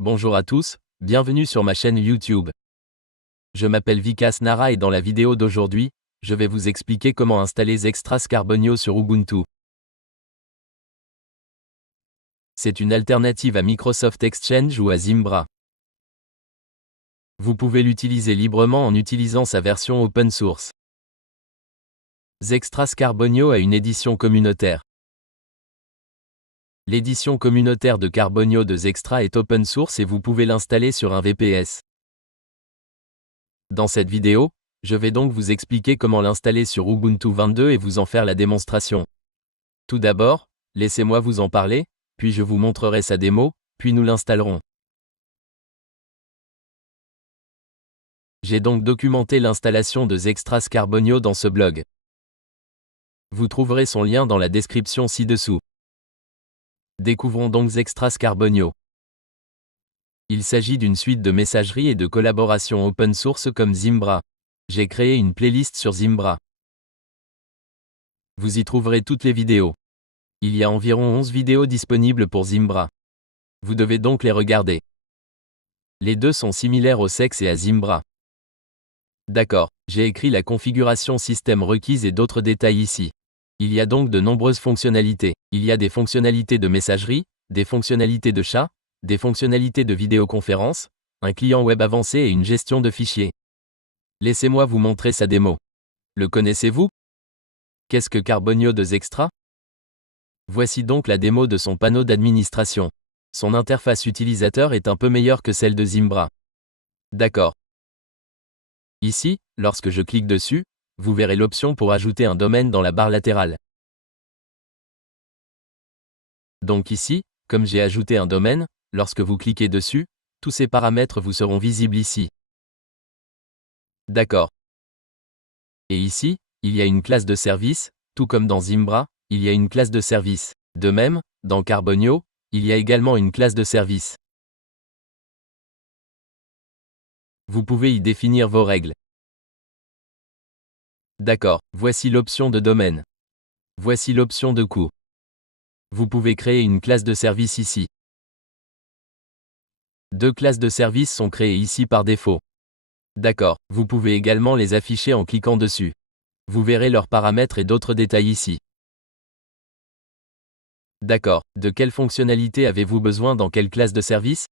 Bonjour à tous, bienvenue sur ma chaîne YouTube. Je m'appelle Vikas Nara et dans la vidéo d'aujourd'hui, je vais vous expliquer comment installer Zextras Carbonio sur Ubuntu. C'est une alternative à Microsoft Exchange ou à Zimbra. Vous pouvez l'utiliser librement en utilisant sa version open source. Zextras Carbonio a une édition communautaire. L'édition communautaire de Carbonio de Zextras est open source et vous pouvez l'installer sur un VPS. Dans cette vidéo, je vais donc vous expliquer comment l'installer sur Ubuntu 22 et vous en faire la démonstration. Tout d'abord, laissez-moi vous en parler, puis je vous montrerai sa démo, puis nous l'installerons. J'ai donc documenté l'installation de Zextras Carbonio dans ce blog. Vous trouverez son lien dans la description ci-dessous. Découvrons donc Zextras Carbonio. Il s'agit d'une suite de messagerie et de collaboration open source comme Zimbra. J'ai créé une playlist sur Zimbra. Vous y trouverez toutes les vidéos. Il y a environ 11 vidéos disponibles pour Zimbra. Vous devez donc les regarder. Les deux sont similaires au Sex et à Zimbra. D'accord, j'ai écrit la configuration système requise et d'autres détails ici. Il y a donc de nombreuses fonctionnalités. Il y a des fonctionnalités de messagerie, des fonctionnalités de chat, des fonctionnalités de vidéoconférence, un client web avancé et une gestion de fichiers. Laissez-moi vous montrer sa démo. Le connaissez-vous? Qu'est-ce que Carbonio de Zextras? Voici donc la démo de son panneau d'administration. Son interface utilisateur est un peu meilleure que celle de Zimbra. D'accord. Ici, lorsque je clique dessus, vous verrez l'option pour ajouter un domaine dans la barre latérale. Donc ici, comme j'ai ajouté un domaine, lorsque vous cliquez dessus, tous ces paramètres vous seront visibles ici. D'accord. Et ici, il y a une classe de service, tout comme dans Zimbra, il y a une classe de service. De même, dans Carbonio, il y a également une classe de service. Vous pouvez y définir vos règles. D'accord, voici l'option de domaine. Voici l'option de coût. Vous pouvez créer une classe de service ici. Deux classes de service sont créées ici par défaut. D'accord, vous pouvez également les afficher en cliquant dessus. Vous verrez leurs paramètres et d'autres détails ici. D'accord, de quelle fonctionnalité avez-vous besoin dans quelle classe de service?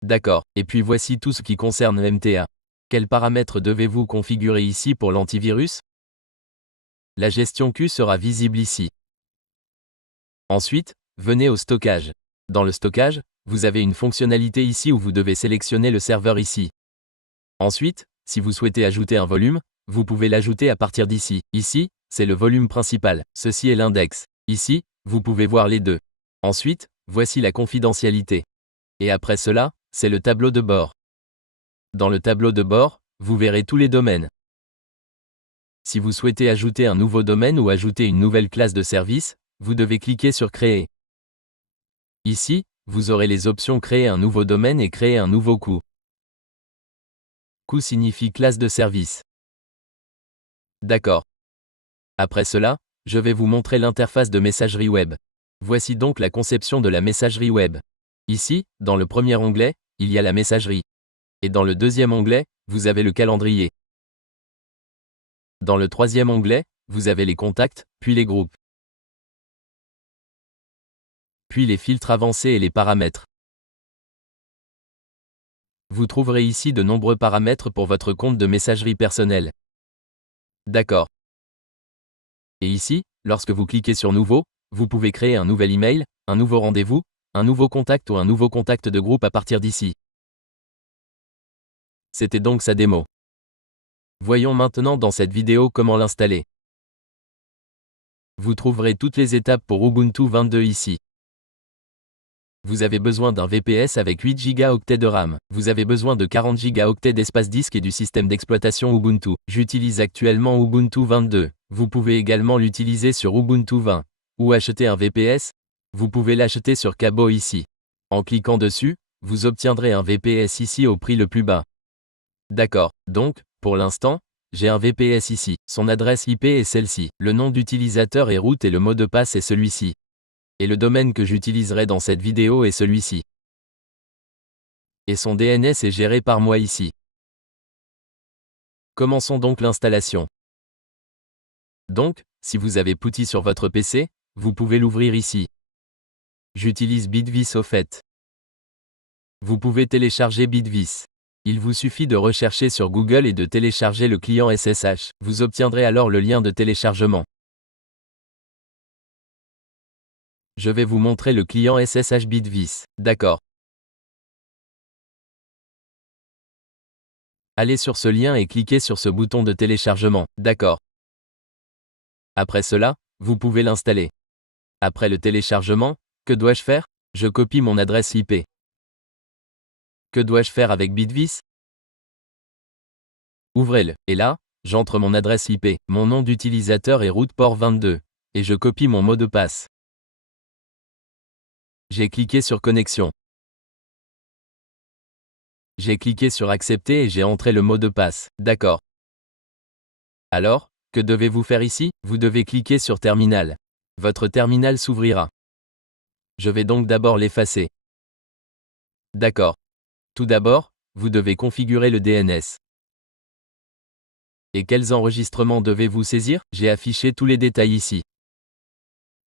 D'accord, et puis voici tout ce qui concerne MTA. Quels paramètres devez-vous configurer ici pour l'antivirus? La gestion Q sera visible ici. Ensuite, venez au stockage. Dans le stockage, vous avez une fonctionnalité ici où vous devez sélectionner le serveur ici. Ensuite, si vous souhaitez ajouter un volume, vous pouvez l'ajouter à partir d'ici. Ici, c'est le volume principal, ceci est l'index. Ici, vous pouvez voir les deux. Ensuite, voici la confidentialité. Et après cela, c'est le tableau de bord. Dans le tableau de bord, vous verrez tous les domaines. Si vous souhaitez ajouter un nouveau domaine ou ajouter une nouvelle classe de service, vous devez cliquer sur Créer. Ici, vous aurez les options Créer un nouveau domaine et Créer un nouveau coût. Coût signifie classe de service. D'accord. Après cela, je vais vous montrer l'interface de messagerie web. Voici donc la conception de la messagerie web. Ici, dans le premier onglet, il y a la messagerie. Et dans le deuxième onglet, vous avez le calendrier. Dans le troisième onglet, vous avez les contacts, puis les groupes. Puis les filtres avancés et les paramètres. Vous trouverez ici de nombreux paramètres pour votre compte de messagerie personnelle. D'accord. Et ici, lorsque vous cliquez sur Nouveau, vous pouvez créer un nouvel email, un nouveau rendez-vous, un nouveau contact ou un nouveau contact de groupe à partir d'ici. C'était donc sa démo. Voyons maintenant dans cette vidéo comment l'installer. Vous trouverez toutes les étapes pour Ubuntu 22 ici. Vous avez besoin d'un VPS avec 8 Go de RAM. Vous avez besoin de 40 Go d'espace disque et du système d'exploitation Ubuntu. J'utilise actuellement Ubuntu 22. Vous pouvez également l'utiliser sur Ubuntu 20. Ou acheter un VPS. Vous pouvez l'acheter sur Cabo ici. En cliquant dessus, vous obtiendrez un VPS ici au prix le plus bas. D'accord, donc, pour l'instant, j'ai un VPS ici. Son adresse IP est celle-ci. Le nom d'utilisateur est root et le mot de passe est celui-ci. Et le domaine que j'utiliserai dans cette vidéo est celui-ci. Et son DNS est géré par moi ici. Commençons donc l'installation. Donc, si vous avez PuTTY sur votre PC, vous pouvez l'ouvrir ici. J'utilise Bitvis au fait. Vous pouvez télécharger Bitvis. Il vous suffit de rechercher sur Google et de télécharger le client SSH. Vous obtiendrez alors le lien de téléchargement. Je vais vous montrer le client SSH Bitvis. D'accord. Allez sur ce lien et cliquez sur ce bouton de téléchargement. D'accord. Après cela, vous pouvez l'installer. Après le téléchargement, que dois-je faire? Je copie mon adresse IP. Que dois-je faire avec Bitvis? Ouvrez-le, et là, j'entre mon adresse IP, mon nom d'utilisateur est rootport22, et je copie mon mot de passe. J'ai cliqué sur Connexion. J'ai cliqué sur Accepter et j'ai entré le mot de passe. D'accord. Alors, que devez-vous faire ici? Vous devez cliquer sur Terminal. Votre terminal s'ouvrira. Je vais donc d'abord l'effacer. D'accord. Tout d'abord, vous devez configurer le DNS. Et quels enregistrements devez-vous saisir? J'ai affiché tous les détails ici.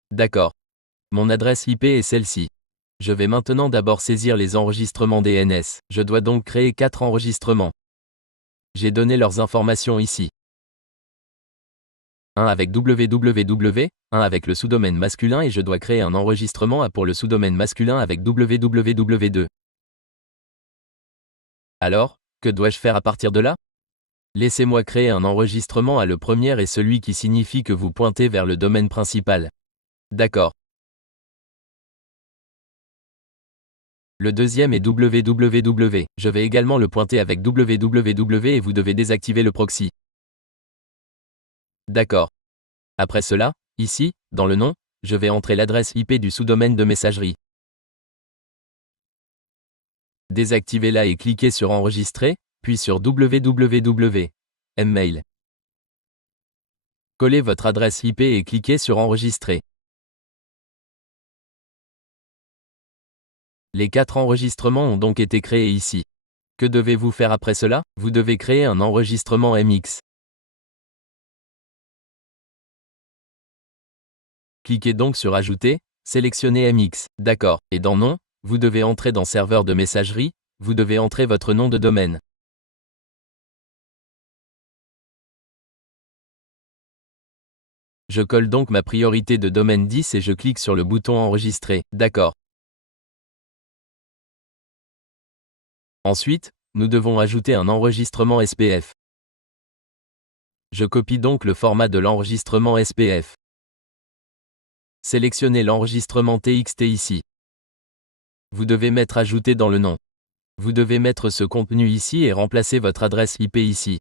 D'accord. Mon adresse IP est celle-ci. Je vais maintenant d'abord saisir les enregistrements DNS. Je dois donc créer 4 enregistrements. J'ai donné leurs informations ici. Un avec www, un avec le sous-domaine masculin et je dois créer un enregistrement A pour le sous-domaine masculin avec www2. Alors, que dois-je faire à partir de là? Laissez-moi créer un enregistrement A. Le premier est celui qui signifie que vous pointez vers le domaine principal. D'accord. Le deuxième est www. Je vais également le pointer avec www et vous devez désactiver le proxy. D'accord. Après cela, ici, dans le nom, je vais entrer l'adresse IP du sous-domaine de messagerie. Désactivez-la et cliquez sur Enregistrer, puis sur www. Mail. Collez votre adresse IP et cliquez sur Enregistrer. Les 4 enregistrements ont donc été créés ici. Que devez-vous faire après cela? Vous devez créer un enregistrement MX. Cliquez donc sur Ajouter, sélectionnez MX. D'accord. Et dans Nom, vous devez entrer dans Serveur de messagerie, vous devez entrer votre nom de domaine. Je colle donc ma priorité de domaine 10 et je clique sur le bouton Enregistrer. D'accord. Ensuite, nous devons ajouter un enregistrement SPF. Je copie donc le format de l'enregistrement SPF. Sélectionnez l'enregistrement TXT ici. Vous devez mettre Ajouter dans le nom. Vous devez mettre ce contenu ici et remplacer votre adresse IP ici.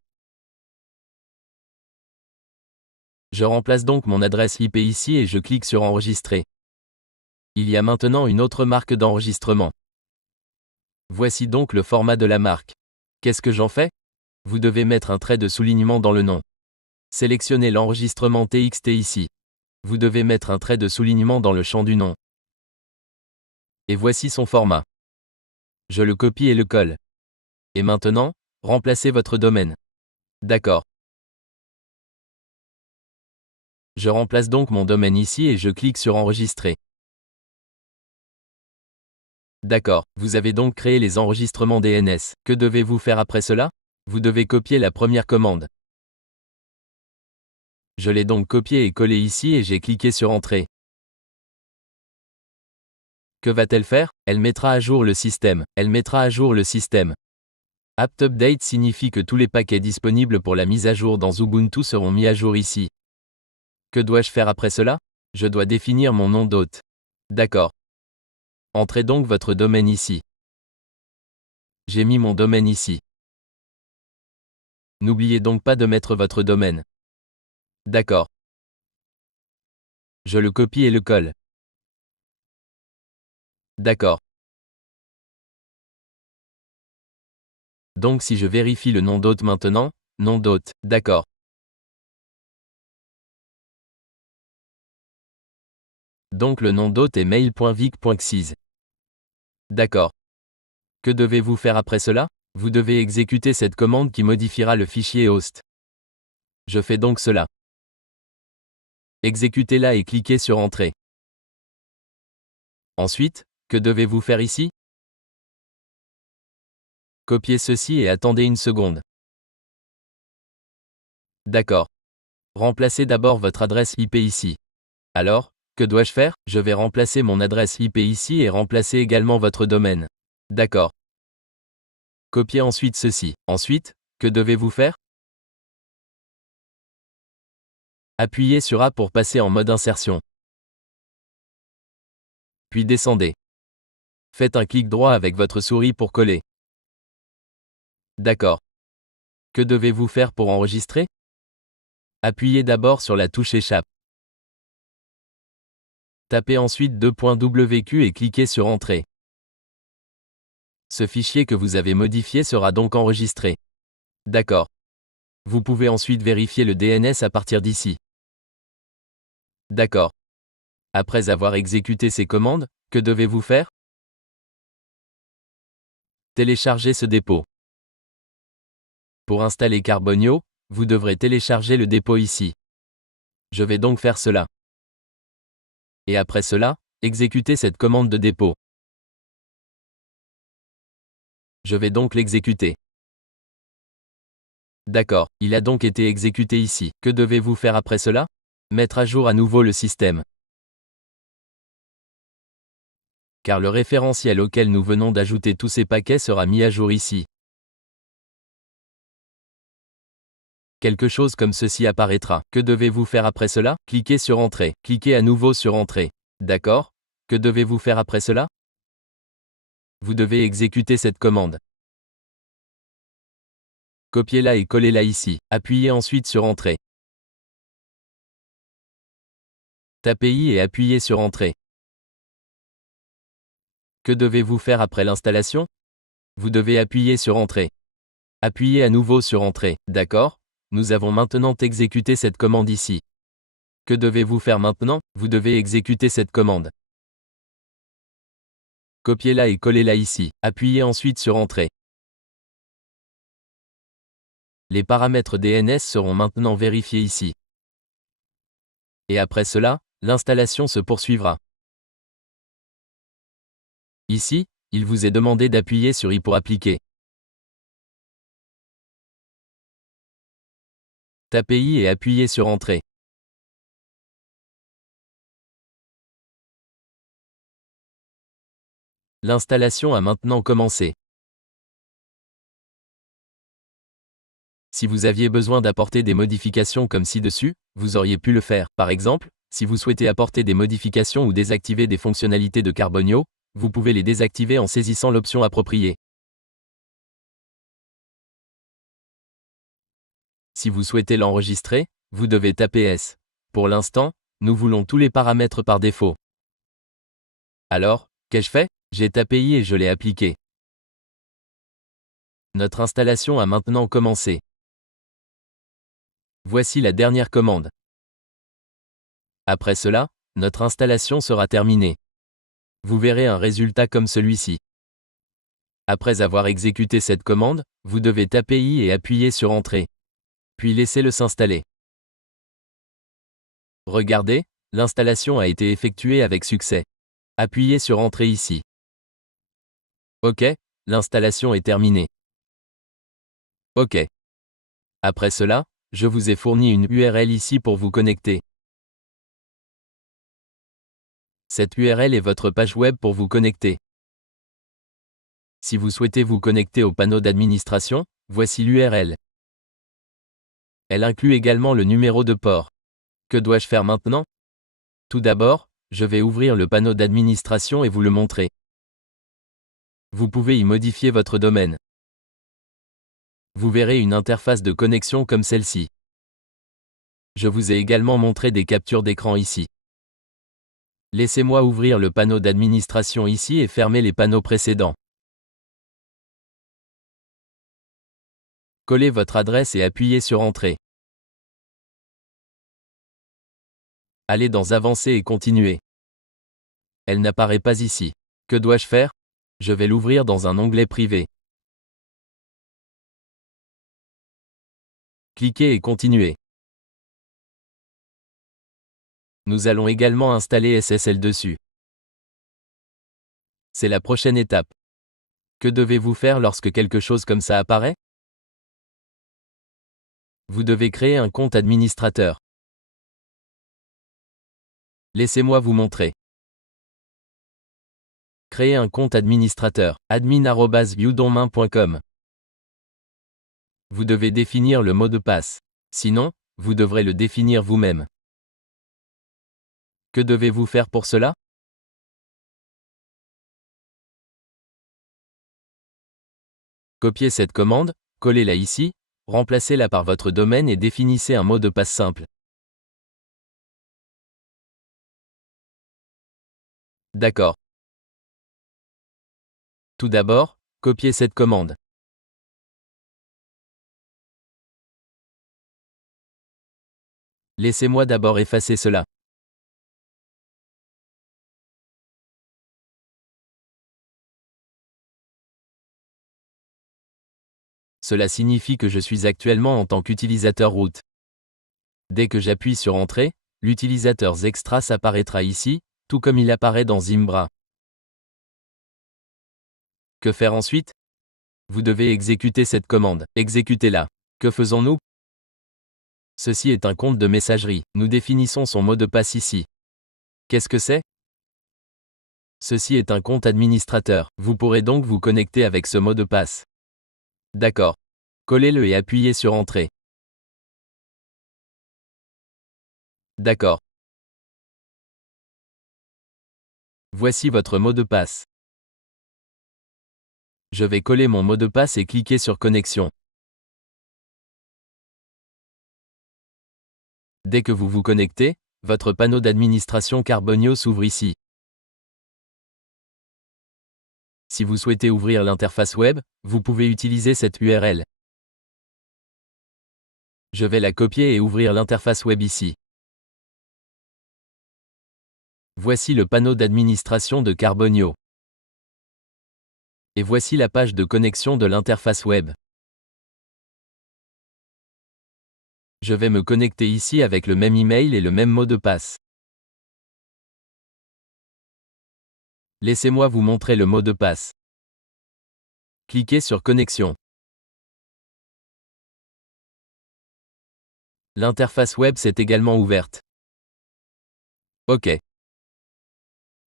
Je remplace donc mon adresse IP ici et je clique sur Enregistrer. Il y a maintenant une autre marque d'enregistrement. Voici donc le format de la marque. Qu'est-ce que j'en fais? Vous devez mettre un trait de soulignement dans le nom. Sélectionnez l'enregistrement TXT ici. Vous devez mettre un trait de soulignement dans le champ du nom. Et voici son format. Je le copie et le colle. Et maintenant, remplacez votre domaine. D'accord. Je remplace donc mon domaine ici et je clique sur Enregistrer. D'accord, vous avez donc créé les enregistrements DNS. Que devez-vous faire après cela? Vous devez copier la première commande. Je l'ai donc copié et collé ici et j'ai cliqué sur Entrée. Que va-t-elle faire? Elle mettra à jour le système. Elle mettra à jour le système. Apt Update signifie que tous les paquets disponibles pour la mise à jour dans Ubuntu seront mis à jour ici. Que dois-je faire après cela? Je dois définir mon nom d'hôte. D'accord. Entrez donc votre domaine ici. J'ai mis mon domaine ici. N'oubliez donc pas de mettre votre domaine. D'accord. Je le copie et le colle. D'accord. Donc si je vérifie le nom d'hôte maintenant, nom d'hôte, d'accord. Donc le nom d'hôte est mail.vic.xyz. D'accord. Que devez-vous faire après cela? Vous devez exécuter cette commande qui modifiera le fichier host. Je fais donc cela. Exécutez-la et cliquez sur Entrée. Ensuite, que devez-vous faire ici? Copiez ceci et attendez une seconde. D'accord. Remplacez d'abord votre adresse IP ici. Alors, que dois-je faire? Je vais remplacer mon adresse IP ici et remplacer également votre domaine. D'accord. Copiez ensuite ceci. Ensuite, que devez-vous faire? Appuyez sur A pour passer en mode insertion. Puis descendez. Faites un clic droit avec votre souris pour coller. D'accord. Que devez-vous faire pour enregistrer? Appuyez d'abord sur la touche Échappe. Tapez ensuite $WQ et cliquez sur Entrée. Ce fichier que vous avez modifié sera donc enregistré. D'accord. Vous pouvez ensuite vérifier le DNS à partir d'ici. D'accord. Après avoir exécuté ces commandes, que devez-vous faire? Télécharger ce dépôt. Pour installer Carbonio, vous devrez télécharger le dépôt ici. Je vais donc faire cela. Et après cela, exécutez cette commande de dépôt. Je vais donc l'exécuter. D'accord, il a donc été exécuté ici. Que devez-vous faire après cela? Mettre à jour à nouveau le système. Car le référentiel auquel nous venons d'ajouter tous ces paquets sera mis à jour ici. Quelque chose comme ceci apparaîtra. Que devez-vous faire après cela? Cliquez sur Entrée. Cliquez à nouveau sur Entrée. D'accord? Que devez-vous faire après cela? Vous devez exécuter cette commande. Copiez-la et collez-la ici. Appuyez ensuite sur Entrée. Tapez I et appuyez sur Entrée. Que devez-vous faire après l'installation? Vous devez appuyer sur Entrée. Appuyez à nouveau sur Entrée. D'accord? Nous avons maintenant exécuté cette commande ici. Que devez-vous faire maintenant? Vous devez exécuter cette commande. Copiez-la et collez-la ici. Appuyez ensuite sur Entrée. Les paramètres DNS seront maintenant vérifiés ici. Et après cela, l'installation se poursuivra. Ici, il vous est demandé d'appuyer sur I pour appliquer. Tapez I et appuyez sur Entrée. L'installation a maintenant commencé. Si vous aviez besoin d'apporter des modifications comme ci-dessus, vous auriez pu le faire. Par exemple, si vous souhaitez apporter des modifications ou désactiver des fonctionnalités de Carbonio, vous pouvez les désactiver en saisissant l'option appropriée. Si vous souhaitez l'enregistrer, vous devez taper S. Pour l'instant, nous voulons tous les paramètres par défaut. Alors, qu'ai-je fait? J'ai tapé I et je l'ai appliqué. Notre installation a maintenant commencé. Voici la dernière commande. Après cela, notre installation sera terminée. Vous verrez un résultat comme celui-ci. Après avoir exécuté cette commande, vous devez taper I et appuyer sur Entrée. Puis laissez-le s'installer. Regardez, l'installation a été effectuée avec succès. Appuyez sur Entrée ici. OK, l'installation est terminée. OK. Après cela, je vous ai fourni une URL ici pour vous connecter. Cette URL est votre page web pour vous connecter. Si vous souhaitez vous connecter au panneau d'administration, voici l'URL. Elle inclut également le numéro de port. Que dois-je faire maintenant? Tout d'abord, je vais ouvrir le panneau d'administration et vous le montrer. Vous pouvez y modifier votre domaine. Vous verrez une interface de connexion comme celle-ci. Je vous ai également montré des captures d'écran ici. Laissez-moi ouvrir le panneau d'administration ici et fermer les panneaux précédents. Collez votre adresse et appuyez sur Entrée. Allez dans Avancer et continuer. Elle n'apparaît pas ici. Que dois-je faire? Je vais l'ouvrir dans un onglet privé. Cliquez et continuez. Nous allons également installer SSL dessus. C'est la prochaine étape. Que devez-vous faire lorsque quelque chose comme ça apparaît? Vous devez créer un compte administrateur. Laissez-moi vous montrer. Créer un compte administrateur. admin@viewdonmain.com. Vous devez définir le mot de passe. Sinon, vous devrez le définir vous-même. Que devez-vous faire pour cela? Copiez cette commande, collez-la ici, remplacez-la par votre domaine et définissez un mot de passe simple. D'accord. Tout d'abord, copiez cette commande. Laissez-moi d'abord effacer cela. Cela signifie que je suis actuellement en tant qu'utilisateur root. Dès que j'appuie sur Entrée, l'utilisateur Zextras apparaîtra ici, tout comme il apparaît dans Zimbra. Que faire ensuite? Vous devez exécuter cette commande. Exécutez-la. Que faisons-nous? Ceci est un compte de messagerie. Nous définissons son mot de passe ici. Qu'est-ce que c'est? Ceci est un compte administrateur. Vous pourrez donc vous connecter avec ce mot de passe. D'accord. Collez-le et appuyez sur Entrée. D'accord. Voici votre mot de passe. Je vais coller mon mot de passe et cliquer sur Connexion. Dès que vous vous connectez, votre panneau d'administration Carbonio s'ouvre ici. Si vous souhaitez ouvrir l'interface web, vous pouvez utiliser cette URL. Je vais la copier et ouvrir l'interface web ici. Voici le panneau d'administration de Carbonio. Et voici la page de connexion de l'interface web. Je vais me connecter ici avec le même email et le même mot de passe. Laissez-moi vous montrer le mot de passe. Cliquez sur Connexion. L'interface web s'est également ouverte. OK.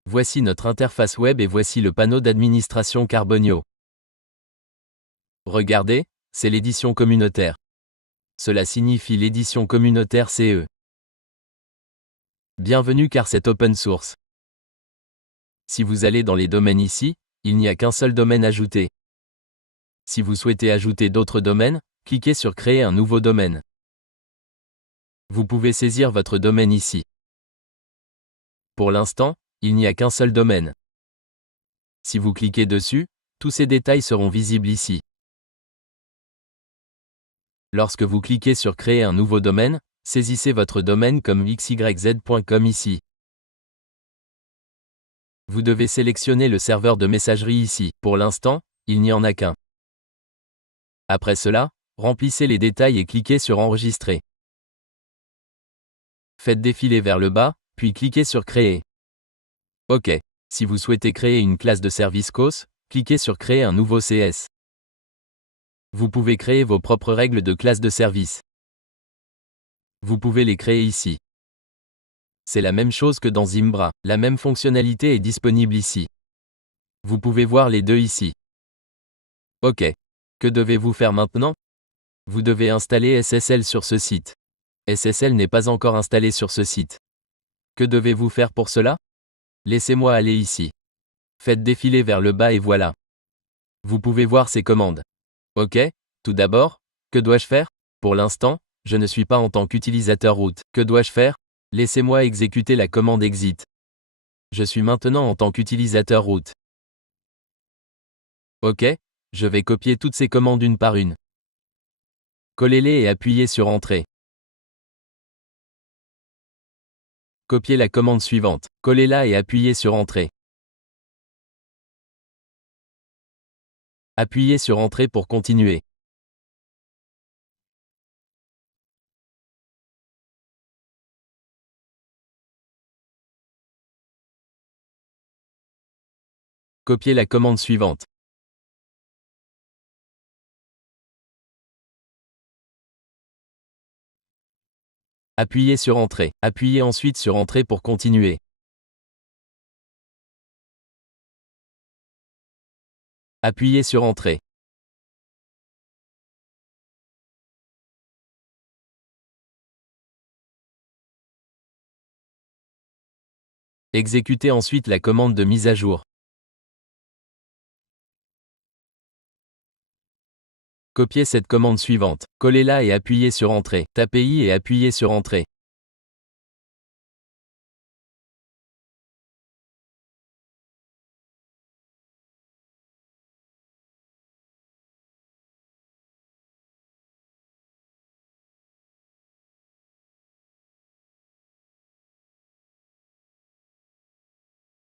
Voici notre interface web et voici le panneau d'administration Carbonio. Regardez, c'est l'édition communautaire. Cela signifie l'édition communautaire CE. Bienvenue car c'est open source. Si vous allez dans les domaines ici, il n'y a qu'un seul domaine ajouté. Si vous souhaitez ajouter d'autres domaines, cliquez sur Créer un nouveau domaine. Vous pouvez saisir votre domaine ici. Pour l'instant, il n'y a qu'un seul domaine. Si vous cliquez dessus, tous ces détails seront visibles ici. Lorsque vous cliquez sur Créer un nouveau domaine, saisissez votre domaine comme xyz.com ici. Vous devez sélectionner le serveur de messagerie ici. Pour l'instant, il n'y en a qu'un. Après cela, remplissez les détails et cliquez sur Enregistrer. Faites défiler vers le bas, puis cliquez sur Créer. OK. Si vous souhaitez créer une classe de service COS, cliquez sur Créer un nouveau CS. Vous pouvez créer vos propres règles de classe de service. Vous pouvez les créer ici. C'est la même chose que dans Zimbra. La même fonctionnalité est disponible ici. Vous pouvez voir les deux ici. OK. Que devez-vous faire maintenant? Vous devez installer SSL sur ce site. SSL n'est pas encore installé sur ce site. Que devez-vous faire pour cela? Laissez-moi aller ici. Faites défiler vers le bas et voilà. Vous pouvez voir ces commandes. OK. Tout d'abord, que dois-je faire? Pour l'instant, je ne suis pas en tant qu'utilisateur root. Que dois-je faire? Laissez-moi exécuter la commande exit. Je suis maintenant en tant qu'utilisateur root. OK. Je vais copier toutes ces commandes une par une. Collez-les et appuyez sur Entrée. Copiez la commande suivante. Collez-la et appuyez sur Entrée. Appuyez sur Entrée pour continuer. Copiez la commande suivante. Appuyez sur Entrée. Appuyez ensuite sur Entrée pour continuer. Appuyez sur Entrée. Exécutez ensuite la commande de mise à jour. Copiez cette commande suivante. Collez-la et appuyez sur Entrée. Tapez I et appuyez sur Entrée.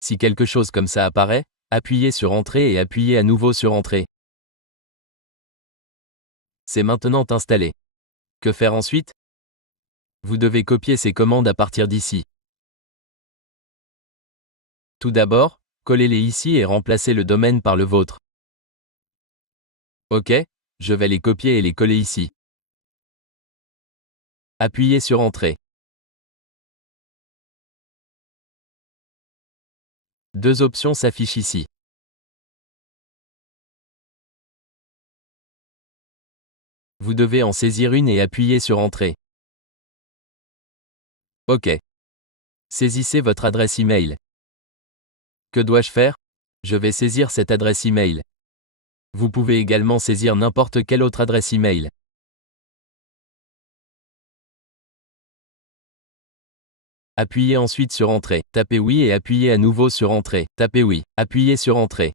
Si quelque chose comme ça apparaît, appuyez sur Entrée et appuyez à nouveau sur Entrée. C'est maintenant installé. Que faire ensuite? Vous devez copier ces commandes à partir d'ici. Tout d'abord, collez-les ici et remplacez le domaine par le vôtre. OK, je vais les copier et les coller ici. Appuyez sur Entrée. Deux options s'affichent ici. Vous devez en saisir une et appuyer sur Entrée. OK. Saisissez votre adresse email. Que dois-je faire? Je vais saisir cette adresse email. Vous pouvez également saisir n'importe quelle autre adresse email. Appuyez ensuite sur Entrée. Tapez Oui et appuyez à nouveau sur Entrée. Tapez Oui. Appuyez sur Entrée.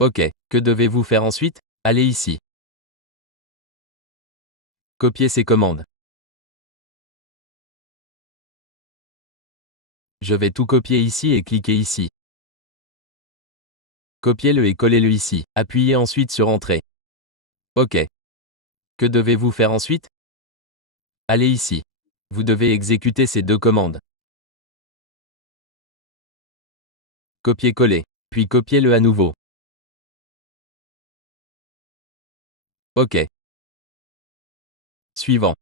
OK. Que devez-vous faire ensuite? Allez ici. Copiez ces commandes. Je vais tout copier ici et cliquer ici. Copiez-le et collez-le ici. Appuyez ensuite sur Entrée. OK. Que devez-vous faire ensuite? Allez ici. Vous devez exécuter ces deux commandes. Copier-coller. Puis copiez-le à nouveau. OK. Suivant.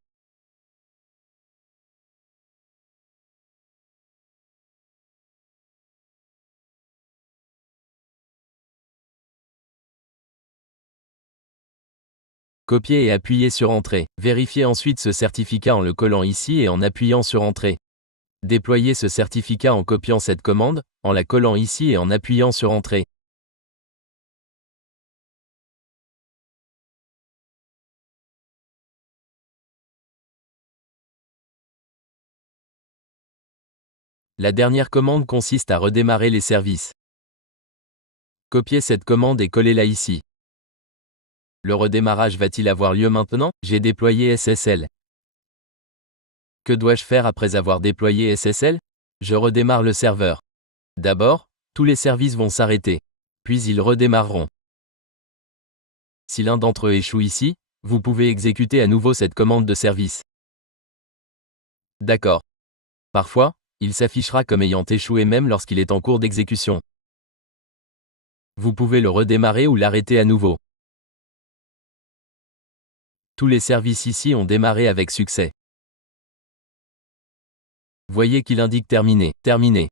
Copiez et appuyez sur Entrée. Vérifiez ensuite ce certificat en le collant ici et en appuyant sur Entrée. Déployez ce certificat en copiant cette commande, en la collant ici et en appuyant sur Entrée. La dernière commande consiste à redémarrer les services. Copiez cette commande et collez-la ici. Le redémarrage va-t-il avoir lieu maintenant? J'ai déployé SSL. Que dois-je faire après avoir déployé SSL? Je redémarre le serveur. D'abord, tous les services vont s'arrêter. Puis ils redémarreront. Si l'un d'entre eux échoue ici, vous pouvez exécuter à nouveau cette commande de service. D'accord. Parfois, il s'affichera comme ayant échoué même lorsqu'il est en cours d'exécution. Vous pouvez le redémarrer ou l'arrêter à nouveau. Tous les services ici ont démarré avec succès. Voyez qu'il indique terminé, terminé.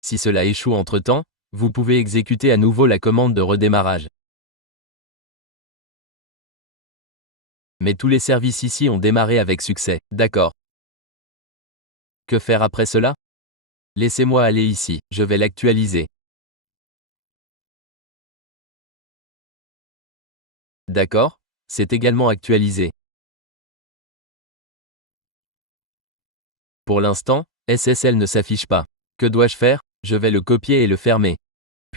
Si cela échoue entre-temps, vous pouvez exécuter à nouveau la commande de redémarrage. Mais tous les services ici ont démarré avec succès, d'accord. Que faire après cela? Laissez-moi aller ici, je vais l'actualiser. D'accord, c'est également actualisé. Pour l'instant, SSL ne s'affiche pas. Que dois-je faire? Je vais le copier et le fermer.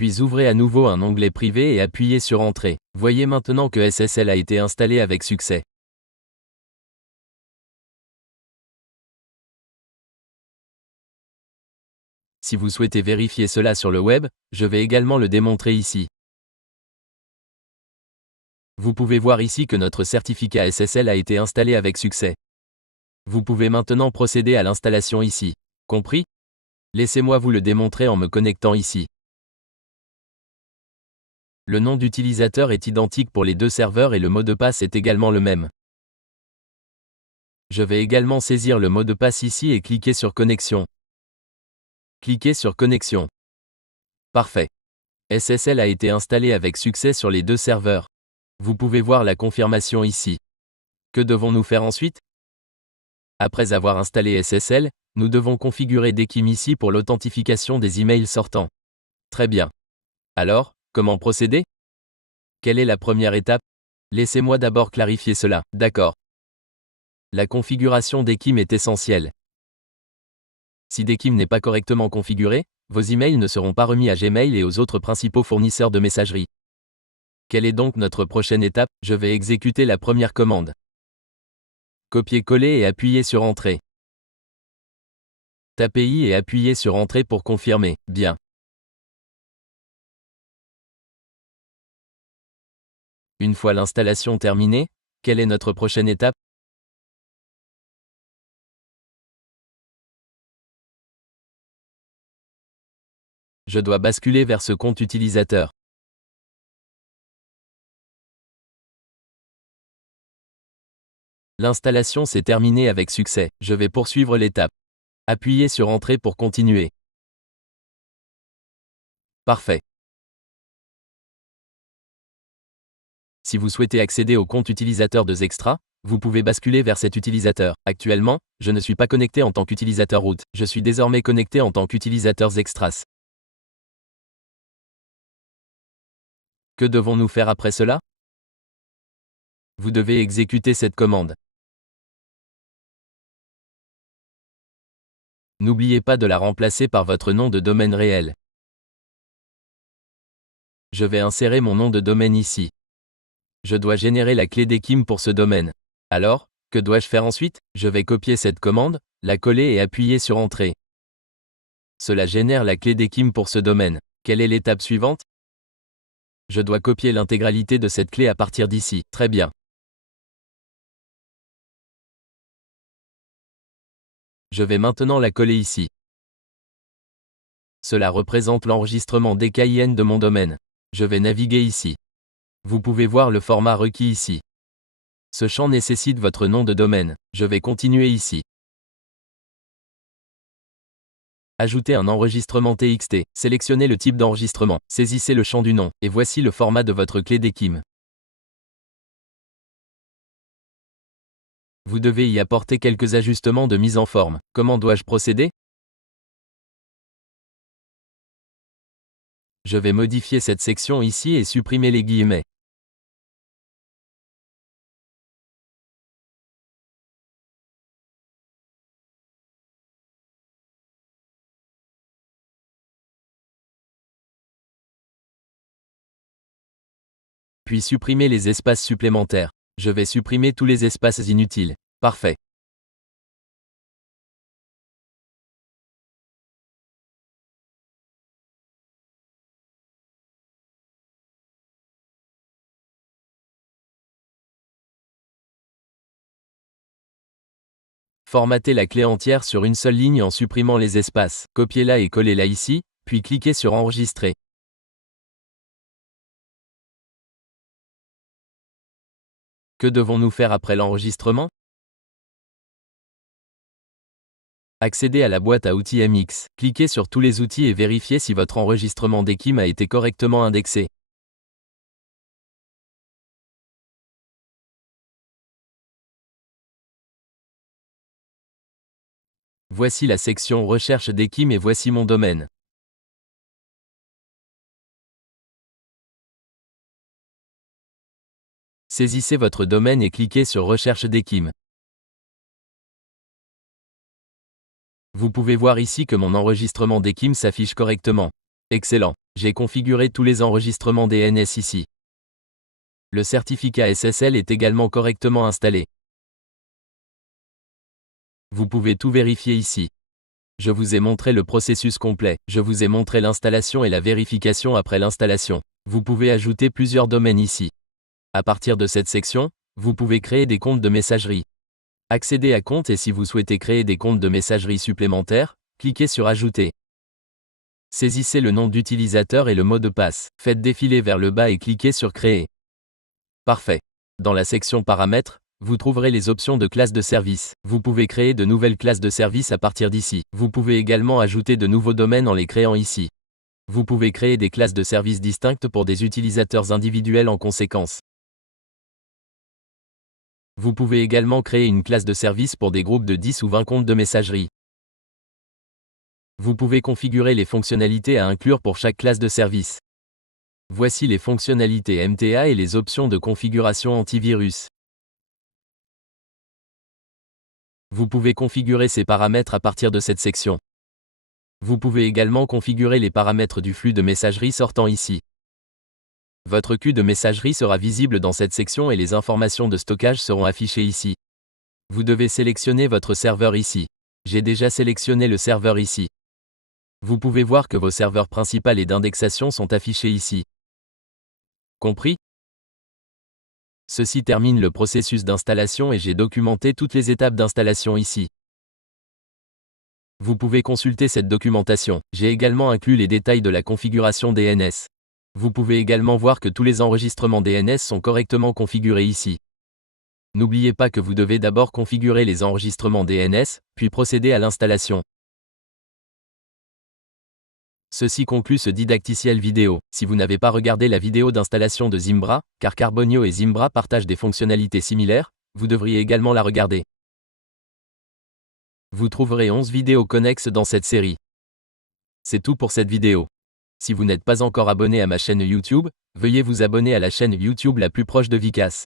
Puis ouvrez à nouveau un onglet privé et appuyez sur Entrée. Voyez maintenant que SSL a été installé avec succès. Si vous souhaitez vérifier cela sur le web, je vais également le démontrer ici. Vous pouvez voir ici que notre certificat SSL a été installé avec succès. Vous pouvez maintenant procéder à l'installation ici. Compris? Laissez-moi vous le démontrer en me connectant ici. Le nom d'utilisateur est identique pour les deux serveurs et le mot de passe est également le même. Je vais également saisir le mot de passe ici et cliquer sur Connexion. Cliquez sur Connexion. Parfait. SSL a été installé avec succès sur les deux serveurs. Vous pouvez voir la confirmation ici. Que devons-nous faire ensuite? Après avoir installé SSL, nous devons configurer DKIM ici pour l'authentification des emails sortants. Très bien. Alors, comment procéder? Quelle est la première étape? Laissez-moi d'abord clarifier cela. D'accord. La configuration DKIM est essentielle. Si DKIM n'est pas correctement configuré, vos emails ne seront pas remis à Gmail et aux autres principaux fournisseurs de messagerie. Quelle est donc notre prochaine étape? Je vais exécuter la première commande. Copier-coller et appuyer sur Entrée. Tapez I et appuyez sur Entrée pour confirmer. Bien. Une fois l'installation terminée, quelle est notre prochaine étape? Je dois basculer vers ce compte utilisateur. L'installation s'est terminée avec succès. Je vais poursuivre l'étape. Appuyez sur Entrée pour continuer. Parfait. Si vous souhaitez accéder au compte utilisateur de Zextra, vous pouvez basculer vers cet utilisateur. Actuellement, je ne suis pas connecté en tant qu'utilisateur root. Je suis désormais connecté en tant qu'utilisateur Zextras. Que devons-nous faire après cela? Vous devez exécuter cette commande. N'oubliez pas de la remplacer par votre nom de domaine réel. Je vais insérer mon nom de domaine ici. Je dois générer la clé DKIM pour ce domaine. Alors, que dois-je faire ensuite? Je vais copier cette commande, la coller et appuyer sur Entrée. Cela génère la clé DKIM pour ce domaine. Quelle est l'étape suivante? Je dois copier l'intégralité de cette clé à partir d'ici. Très bien. Je vais maintenant la coller ici. Cela représente l'enregistrement DKIM de mon domaine. Je vais naviguer ici. Vous pouvez voir le format requis ici. Ce champ nécessite votre nom de domaine. Je vais continuer ici. Ajoutez un enregistrement TXT. Sélectionnez le type d'enregistrement. Saisissez le champ du nom. Et voici le format de votre clé DKIM. Vous devez y apporter quelques ajustements de mise en forme. Comment dois-je procéder? Je vais modifier cette section ici et supprimer les guillemets. Puis supprimer les espaces supplémentaires. Je vais supprimer tous les espaces inutiles. Parfait. Formatez la clé entière sur une seule ligne en supprimant les espaces. Copiez-la et collez-la ici, puis cliquez sur Enregistrer. Que devons-nous faire après l'enregistrement? Accédez à la boîte à outils MX. Cliquez sur tous les outils et vérifiez si votre enregistrement DKIM a été correctement indexé. Voici la section Recherche DKIM et voici mon domaine. Saisissez votre domaine et cliquez sur Recherche DKIM. Vous pouvez voir ici que mon enregistrement DKIM s'affiche correctement. Excellent. J'ai configuré tous les enregistrements DNS ici. Le certificat SSL est également correctement installé. Vous pouvez tout vérifier ici. Je vous ai montré le processus complet. Je vous ai montré l'installation et la vérification après l'installation. Vous pouvez ajouter plusieurs domaines ici. À partir de cette section, vous pouvez créer des comptes de messagerie. Accédez à compte et si vous souhaitez créer des comptes de messagerie supplémentaires, cliquez sur Ajouter. Saisissez le nom d'utilisateur et le mot de passe. Faites défiler vers le bas et cliquez sur Créer. Parfait. Dans la section Paramètres, vous trouverez les options de classe de service. Vous pouvez créer de nouvelles classes de service à partir d'ici. Vous pouvez également ajouter de nouveaux domaines en les créant ici. Vous pouvez créer des classes de services distinctes pour des utilisateurs individuels en conséquence. Vous pouvez également créer une classe de service pour des groupes de 10 ou 20 comptes de messagerie. Vous pouvez configurer les fonctionnalités à inclure pour chaque classe de service. Voici les fonctionnalités MTA et les options de configuration antivirus. Vous pouvez configurer ces paramètres à partir de cette section. Vous pouvez également configurer les paramètres du flux de messagerie sortant ici. Votre queue de messagerie sera visible dans cette section et les informations de stockage seront affichées ici. Vous devez sélectionner votre serveur ici. J'ai déjà sélectionné le serveur ici. Vous pouvez voir que vos serveurs principaux et d'indexation sont affichés ici. Compris? Ceci termine le processus d'installation et j'ai documenté toutes les étapes d'installation ici. Vous pouvez consulter cette documentation. J'ai également inclus les détails de la configuration DNS. Vous pouvez également voir que tous les enregistrements DNS sont correctement configurés ici. N'oubliez pas que vous devez d'abord configurer les enregistrements DNS, puis procéder à l'installation. Ceci conclut ce didacticiel vidéo. Si vous n'avez pas regardé la vidéo d'installation de Zimbra, car Carbonio et Zimbra partagent des fonctionnalités similaires, vous devriez également la regarder. Vous trouverez 11 vidéos connexes dans cette série. C'est tout pour cette vidéo. Si vous n'êtes pas encore abonné à ma chaîne YouTube, veuillez vous abonner à la chaîne YouTube la plus proche de Vicas.